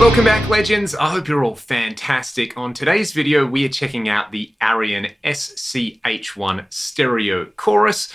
Welcome back, legends. I hope you're all fantastic. On today's video, we are checking out the ARION SCH-1 stereo chorus.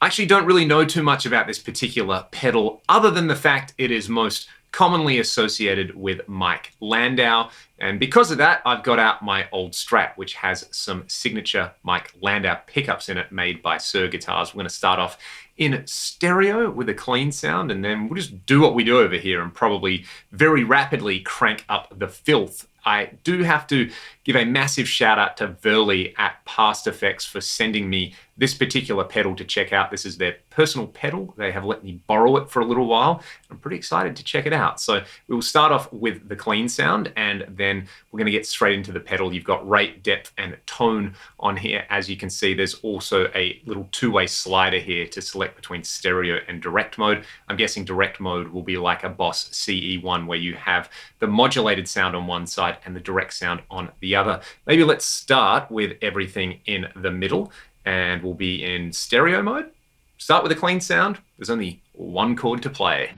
I actually don't really know too much about this particular pedal other than the fact it is most commonly associated with Mike Landau. And because of that, I've got out my old Strat, which has some signature Mike Landau pickups in it made by Sir Guitars. We're going to start off in stereo with a clean sound, and then we'll just do what we do over here and probably very rapidly crank up the filth. I do have to give a massive shout out to Verley at Past Effects for sending me this particular pedal to check out. This is their personal pedal. They have let me borrow it for a little while. I'm pretty excited to check it out. So we will start off with the clean sound, and then we're going to get straight into the pedal. You've got rate, depth, and tone on here. As you can see, there's also a little two-way slider here to select between stereo and direct mode. I'm guessing direct mode will be like a Boss CE1 where you have the modulated sound on one side and the direct sound on the other. Maybe let's start with everything in the middle, and we'll be in stereo mode. Start with a clean sound. There's only one chord to play.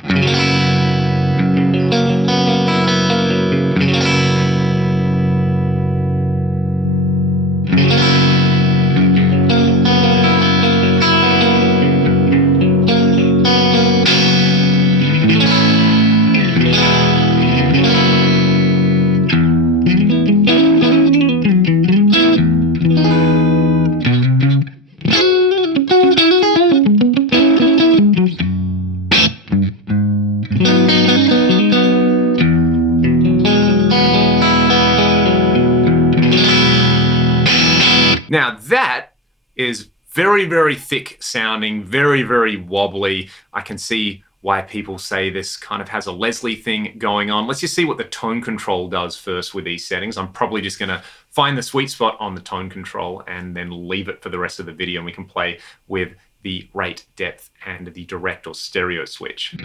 Now that is very, very thick sounding, very, very wobbly. I can see why people say this kind of has a Leslie thing going on. Let's just see what the tone control does first with these settings. I'm probably just gonna find the sweet spot on the tone control and then leave it for the rest of the video, and we can play with the rate, depth, and the direct or stereo switch.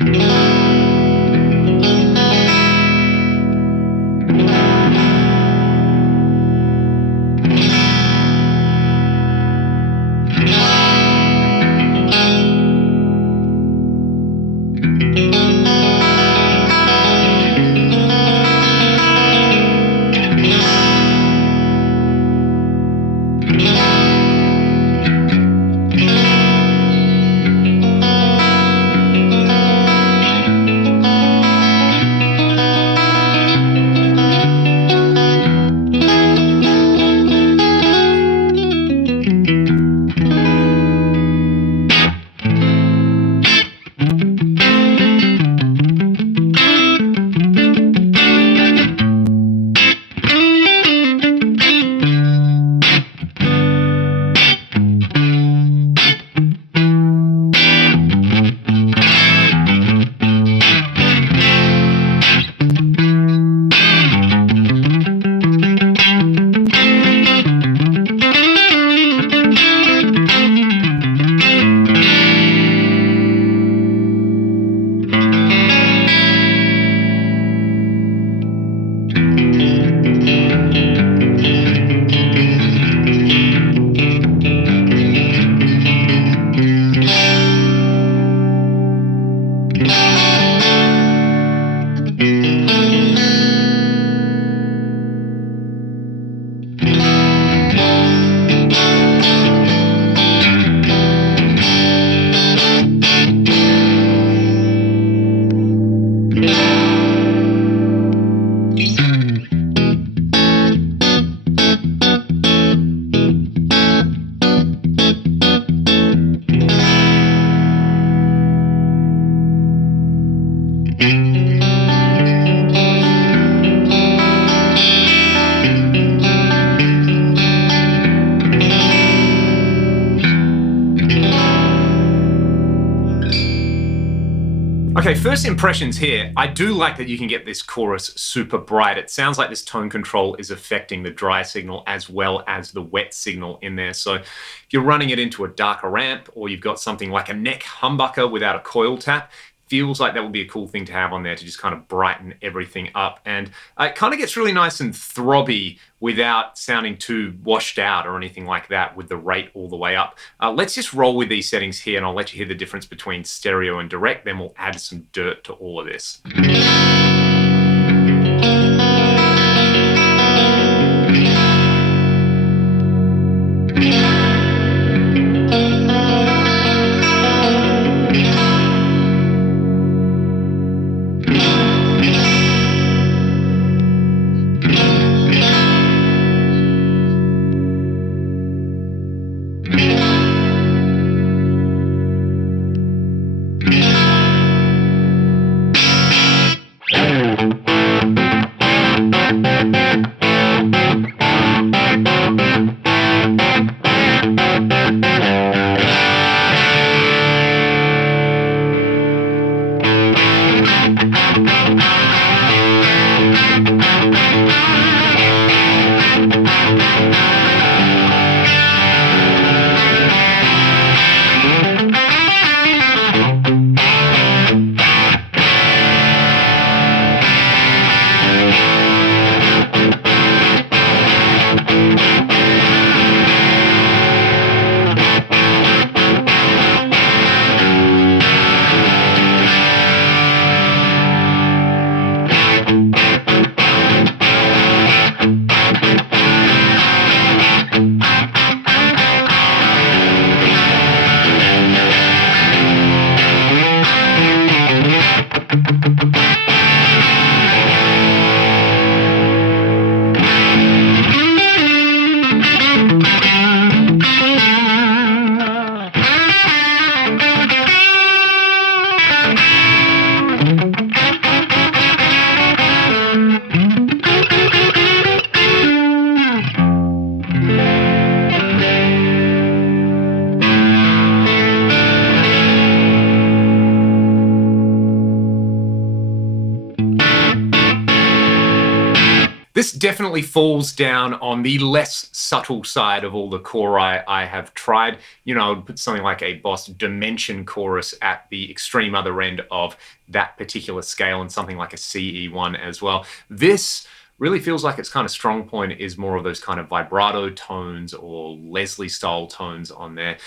Okay, first impressions here. I do like that you can get this chorus super bright. It sounds like this tone control is affecting the dry signal as well as the wet signal in there. So if you're running it into a darker ramp, or you've got something like a neck humbucker without a coil tap, feels like that would be a cool thing to have on there to just kind of brighten everything up. And it kind of gets really nice and throbby without sounding too washed out or anything like that with the rate all the way up. Let's just roll with these settings here and I'll let you hear the difference between stereo and direct. Then we'll add some dirt to all of this. This definitely falls down on the less subtle side of all the chori I have tried. You know, I would put something like a Boss Dimension chorus at the extreme other end of that particular scale, and something like a CE1 as well. This really feels like its kind of strong point is more of those kind of vibrato tones or Leslie style tones on there.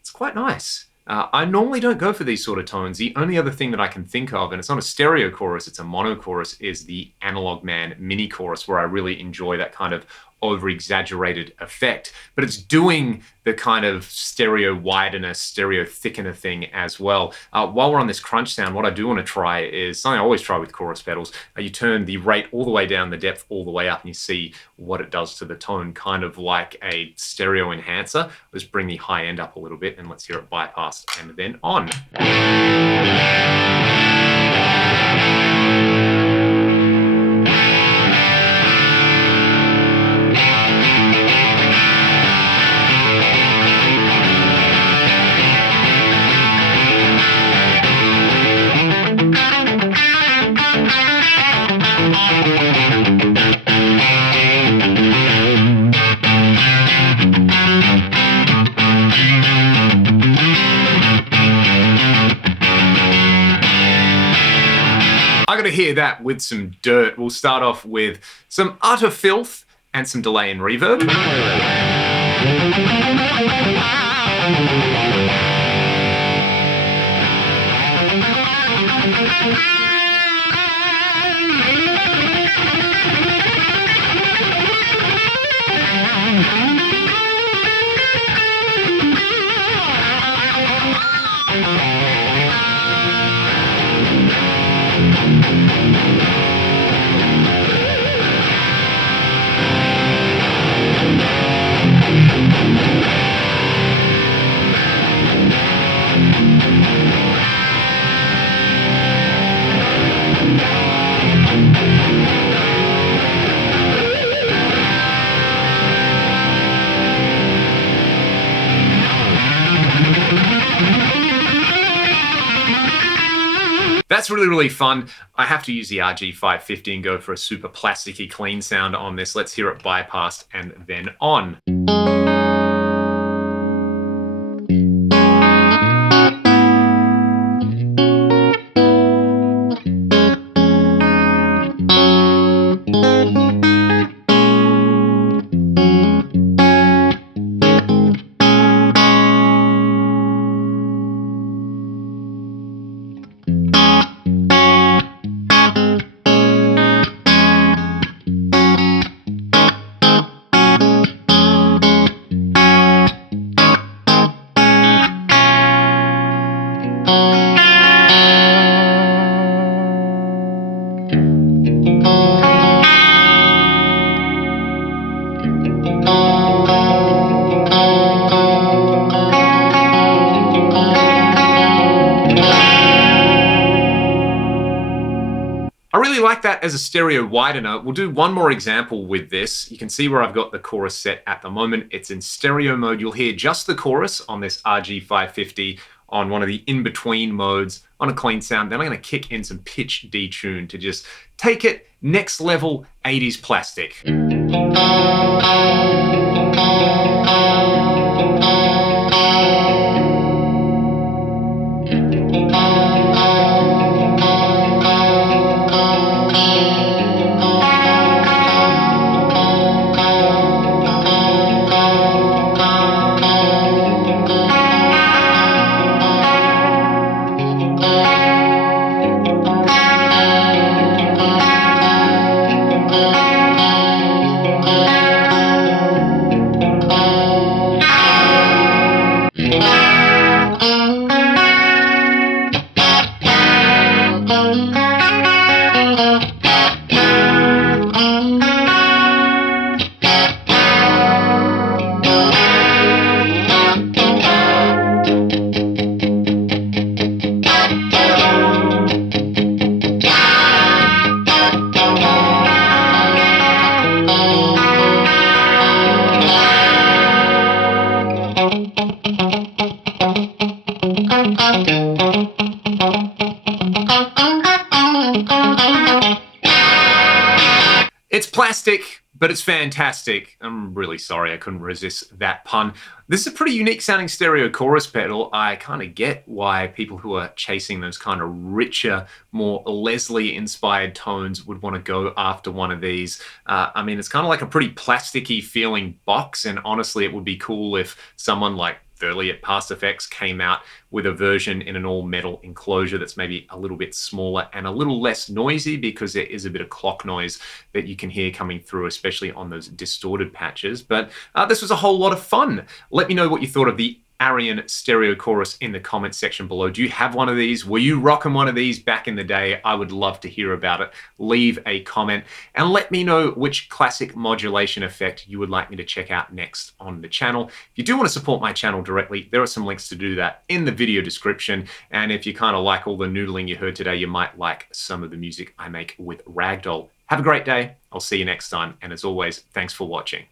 It's quite nice. I normally don't go for these sort of tones. The only other thing that I can think of, and it's not a stereo chorus, it's a mono chorus, is the Analog Man mini chorus, where I really enjoy that kind of over-exaggerated effect. But it's doing the kind of stereo widener, stereo thickener thing as well. While we're on this crunch sound, what I do want to try is something I always try with chorus pedals. You turn the rate all the way down, the depth all the way up, and you see what it does to the tone, kind of like a stereo enhancer. Let's bring the high end up a little bit, and let's hear it bypassed and then on. I gotta hear that with some dirt. We'll start off with some utter filth and some delay and reverb. That's really, really fun. I have to use the RG550 and go for a super plasticky clean sound on this. Let's hear it bypassed and then on. like that as a stereo widener. We'll do one more example with this. You can see where I've got the chorus set at the moment. It's in stereo mode. You'll hear just the chorus on this RG550 on one of the in-between modes on a clean sound. Then I'm going to kick in some pitch detune to just take it next level 80s plastic. It's plastic, but it's fantastic. I'm really sorry I couldn't resist that pun. This is a pretty unique sounding stereo chorus pedal. I kind of get why people who are chasing those kind of richer, more Leslie-inspired tones would want to go after one of these. I mean, it's kind of like a pretty plasticky feeling box, and honestly, it would be cool if someone like Early at Past Effects came out with a version in an all-metal enclosure that's maybe a little bit smaller and a little less noisy, because there is a bit of clock noise that you can hear coming through, especially on those distorted patches. But this was a whole lot of fun. Let me know what you thought of the ARION stereo chorus in the comments section below. Do you have one of these? Were you rocking one of these back in the day? I would love to hear about it. Leave a comment and let me know which classic modulation effect you would like me to check out next on the channel. If you do want to support my channel directly, there are some links to do that in the video description. And if you kind of like all the noodling you heard today, you might like some of the music I make with Ragdoll. Have a great day. I'll see you next time. And as always, thanks for watching.